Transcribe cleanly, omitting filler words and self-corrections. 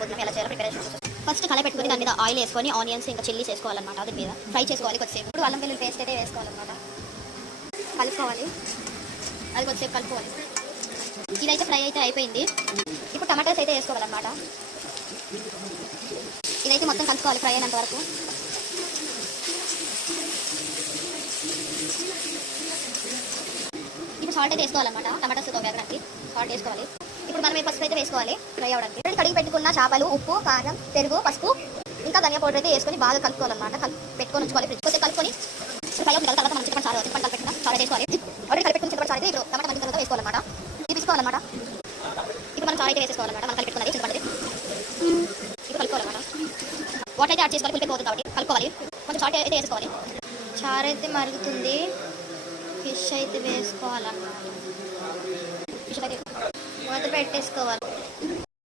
రేపు ఎలా చేయాలో ప్రిపరేషన్ చూస్తాం. ఫస్ట్ కళాయి పెట్టుకుని దాని మీద ఆయిల్ వేసుకొని ఆనియన్స్ ఇంకా చిల్లీస్ వేసుకోవాలన్నమాట. అది మీద ఫ్రై చేసుకోవాలి కొద్దిసేపు. ఇప్పుడు అల్లం వెల్లుల్లి పేస్ట్ అయితే వేసుకోవాలన్నమాట. కలుపుకోవాలి, అది కొద్దిసేపు కలుపుకోవాలి. ఇదైతే ఫ్రై అయితే అయిపోయింది. ఇప్పుడు టమాటాస్ అయితే వేసుకోవాలన్నమాట. ఇదైతే మొత్తం కలుపుకోవాలి ఫ్రై అయినంత వరకు. ఇప్పుడు సాల్ట్ అయితే వేసుకోవాలన్నమాట. టమాటాస్తో వేగడానికి సాల్ట్ వేసుకోవాలి. ఇప్పుడు మనం పసుపు అయితే వేసుకోవాలి ఫ్రై అవ్వడానికి. కడిగి పెట్టుకున్న చేపలు, ఉప్పు, కారం, పెరుగు, పసుపు ఇంకా ధనియా పౌడర్ అయితే వేసుకొని బాగా కలుపుకోవాలన్నమాట. పెట్టుకొని ఉంచుకోవాలి. కొంచెం కలుపుకొని ఫ్రై అయిన తర్వాత మనం చింతపండు చారు పెట్టుకున్న చారు వేసుకోవాలి. ఆల్రెడీ కలిపెట్టుకున్న చింతపండు చారు అయితే ఇప్పుడు టమాటా మగ్గిన తర్వాత వేసుకోవాలన్నమాట. ఇది తీసుకోవాలన్నమాట. ఇప్పుడు మనం చారు అయితే వేసుకోవాలన్నమాట. మనం కలిపెట్టుకున్నది చింతపండు ఇప్పుడు కలుపుకోవాలన్నమాట. వాటర్ అయితే యాడ్ చేసుకోవాలి, పులిపి పోతుంది కాబట్టి కలుపుకోవాలి. కొంచెం చారు అయితే వేసుకోవాలి. చారు అయితే మరుగుతుంది. ఫిష్ అయితే వేసుకోవాలన్నమాట. ఫిష్ అయితే మూత పెట్టేసుకోవాలి.